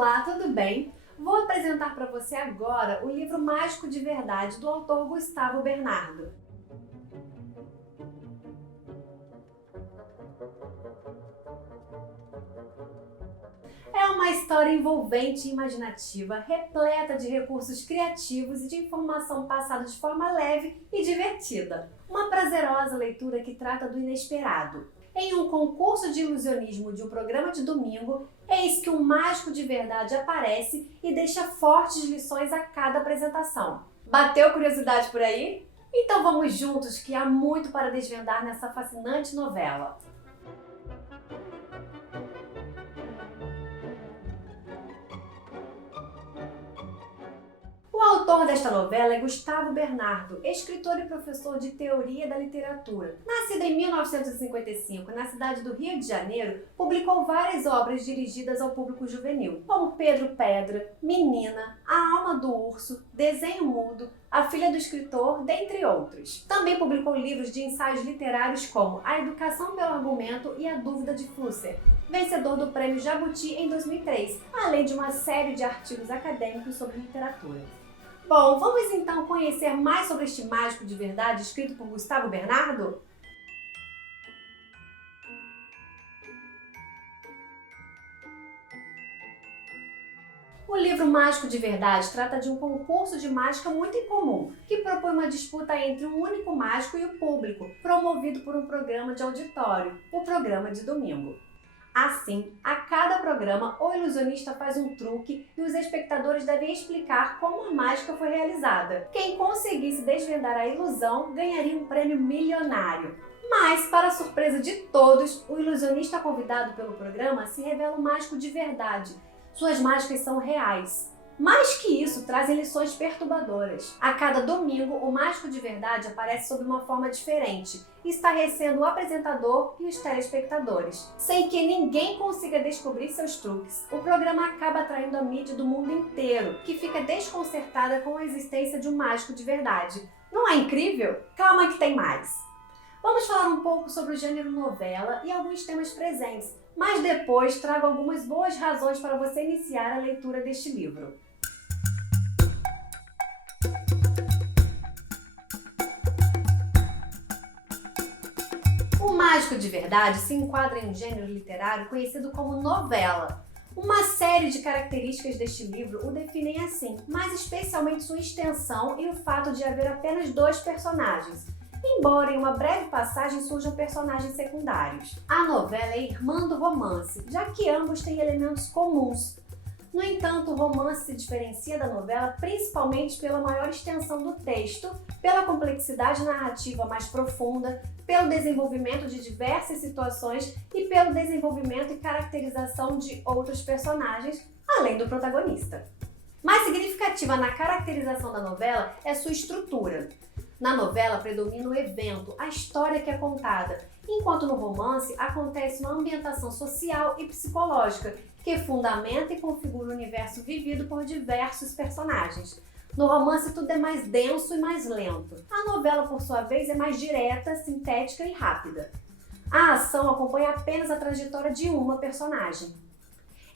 Olá, tudo bem? Vou apresentar para você agora o livro Mágico de Verdade, do autor Gustavo Bernardo. É uma história envolvente e imaginativa, repleta de recursos criativos e de informação passada de forma leve e divertida. Uma prazerosa leitura que trata do inesperado. Em um concurso de ilusionismo de um programa de domingo, eis que um mágico de verdade aparece e deixa fortes lições a cada apresentação. Bateu curiosidade por aí? Então vamos juntos, que há muito para desvendar nessa fascinante novela. O autor desta novela é Gustavo Bernardo, escritor e professor de teoria da literatura. Nascido em 1955 na cidade do Rio de Janeiro, publicou várias obras dirigidas ao público juvenil, como Pedro Pedra, Menina, A Alma do Urso, Desenho Mudo, A Filha do Escritor, dentre outros. Também publicou livros de ensaios literários como A Educação pelo Argumento e A Dúvida de Flusser, vencedor do Prêmio Jabuti em 2003, além de uma série de artigos acadêmicos sobre literatura. Bom, vamos então conhecer mais sobre este mágico de verdade escrito por Gustavo Bernardo? O livro Mágico de Verdade trata de um concurso de mágica muito incomum, que propõe uma disputa entre um único mágico e o público, promovido por um programa de auditório, o programa de domingo. Assim, a cada programa, o ilusionista faz um truque e os espectadores devem explicar como a mágica foi realizada. Quem conseguisse desvendar a ilusão ganharia um prêmio milionário. Mas, para a surpresa de todos, o ilusionista convidado pelo programa se revela um mágico de verdade. Suas mágicas são reais. Mais que isso, trazem lições perturbadoras. A cada domingo, o mágico de verdade aparece sob uma forma diferente, estarrecendo o apresentador e os telespectadores. Sem que ninguém consiga descobrir seus truques, o programa acaba atraindo a mídia do mundo inteiro, que fica desconcertada com a existência de um mágico de verdade. Não é incrível? Calma que tem mais! Vamos falar um pouco sobre o gênero novela e alguns temas presentes, mas depois trago algumas boas razões para você iniciar a leitura deste livro. O Mágico de Verdade se enquadra em um gênero literário conhecido como novela. Uma série de características deste livro o definem assim, mas especialmente sua extensão e o fato de haver apenas 2 personagens, embora em uma breve passagem surjam personagens secundários. A novela é irmã do romance, já que ambos têm elementos comuns. No entanto, o romance se diferencia da novela principalmente pela maior extensão do texto, pela complexidade narrativa mais profunda, pelo desenvolvimento de diversas situações e pelo desenvolvimento e caracterização de outros personagens, além do protagonista. Mais significativa na caracterização da novela é sua estrutura. Na novela predomina o evento, a história que é contada, enquanto no romance acontece uma ambientação social e psicológica que fundamenta e configura o universo vivido por diversos personagens. No romance tudo é mais denso e mais lento. A novela, por sua vez, é mais direta, sintética e rápida. A ação acompanha apenas a trajetória de uma personagem.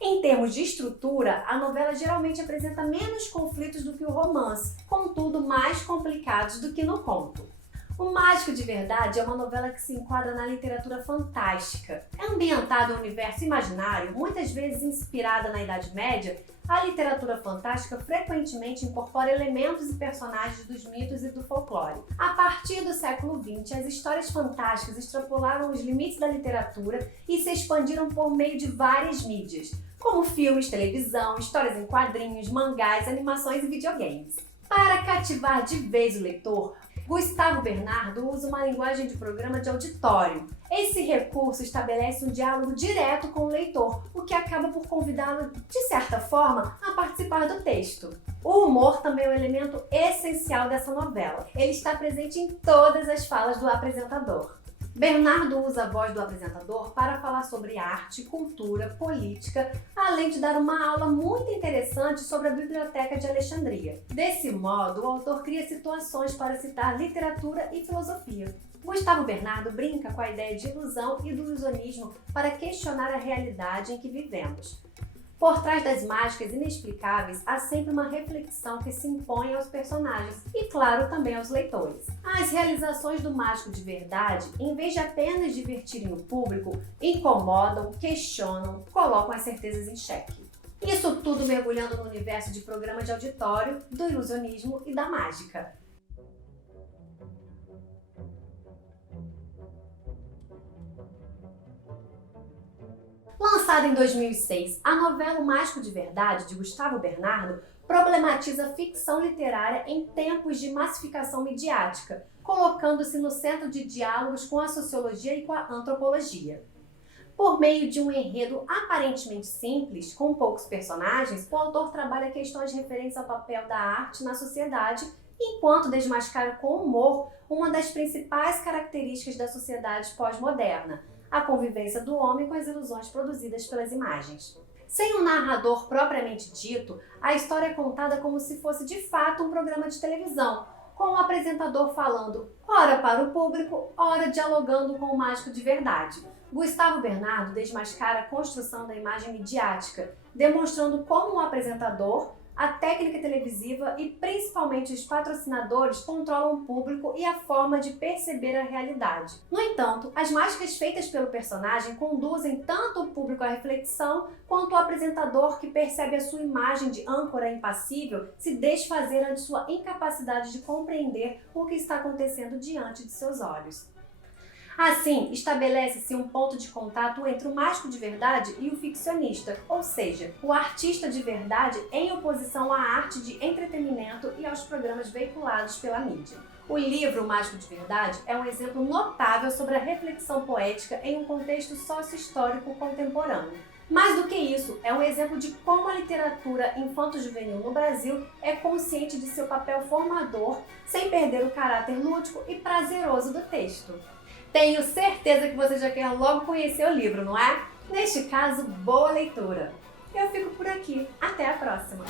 Em termos de estrutura, a novela geralmente apresenta menos conflitos do que o romance, contudo mais complicados do que no conto. O Mágico de Verdade é uma novela que se enquadra na literatura fantástica. É ambientada em um universo imaginário, muitas vezes inspirada na Idade Média. A literatura fantástica frequentemente incorpora elementos e personagens dos mitos e do folclore. A partir do século XX, as histórias fantásticas extrapolaram os limites da literatura e se expandiram por meio de várias mídias, como filmes, televisão, histórias em quadrinhos, mangás, animações e videogames. Para cativar de vez o leitor, Gustavo Bernardo usa uma linguagem de programa de auditório. Esse recurso estabelece um diálogo direto com o leitor, o que acaba por convidá-lo, de certa forma, a participar do texto. O humor também é um elemento essencial dessa novela. Ele está presente em todas as falas do apresentador. Bernardo usa a voz do apresentador para falar sobre arte, cultura, política, além de dar uma aula muito interessante sobre a Biblioteca de Alexandria. Desse modo, o autor cria situações para citar literatura e filosofia. Gustavo Bernardo brinca com a ideia de ilusão e do ilusionismo para questionar a realidade em que vivemos. Por trás das mágicas inexplicáveis, há sempre uma reflexão que se impõe aos personagens e, claro, também aos leitores. As realizações do mágico de verdade, em vez de apenas divertirem o público, incomodam, questionam, colocam as certezas em xeque. Isso tudo mergulhando no universo de programa de auditório, do ilusionismo e da mágica. Lançada em 2006, a novela O Mágico de Verdade, de Gustavo Bernardo, problematiza a ficção literária em tempos de massificação midiática, colocando-se no centro de diálogos com a sociologia e com a antropologia. Por meio de um enredo aparentemente simples, com poucos personagens, o autor trabalha questões referentes ao papel da arte na sociedade, enquanto desmascara com humor uma das principais características da sociedade pós-moderna, a convivência do homem com as ilusões produzidas pelas imagens. Sem um narrador propriamente dito, a história é contada como se fosse de fato um programa de televisão, com o apresentador falando ora para o público, ora dialogando com o mágico de verdade. Gustavo Bernardo desmascara a construção da imagem midiática, demonstrando como o apresentador, a técnica televisiva e principalmente os patrocinadores controlam o público e a forma de perceber a realidade. No entanto, as mágicas feitas pelo personagem conduzem tanto o público à reflexão quanto o apresentador, que percebe a sua imagem de âncora impassível se desfazer ante sua incapacidade de compreender o que está acontecendo diante de seus olhos. Assim, estabelece-se um ponto de contato entre o mágico de verdade e o ficcionista, ou seja, o artista de verdade em oposição à arte de entretenimento e aos programas veiculados pela mídia. O livro O Mágico de Verdade é um exemplo notável sobre a reflexão poética em um contexto sócio-histórico contemporâneo. Mais do que isso, é um exemplo de como a literatura infanto-juvenil no Brasil é consciente de seu papel formador, sem perder o caráter lúdico e prazeroso do texto. Tenho certeza que você já quer logo conhecer o livro, não é? Neste caso, boa leitura! Eu fico por aqui. Até a próxima!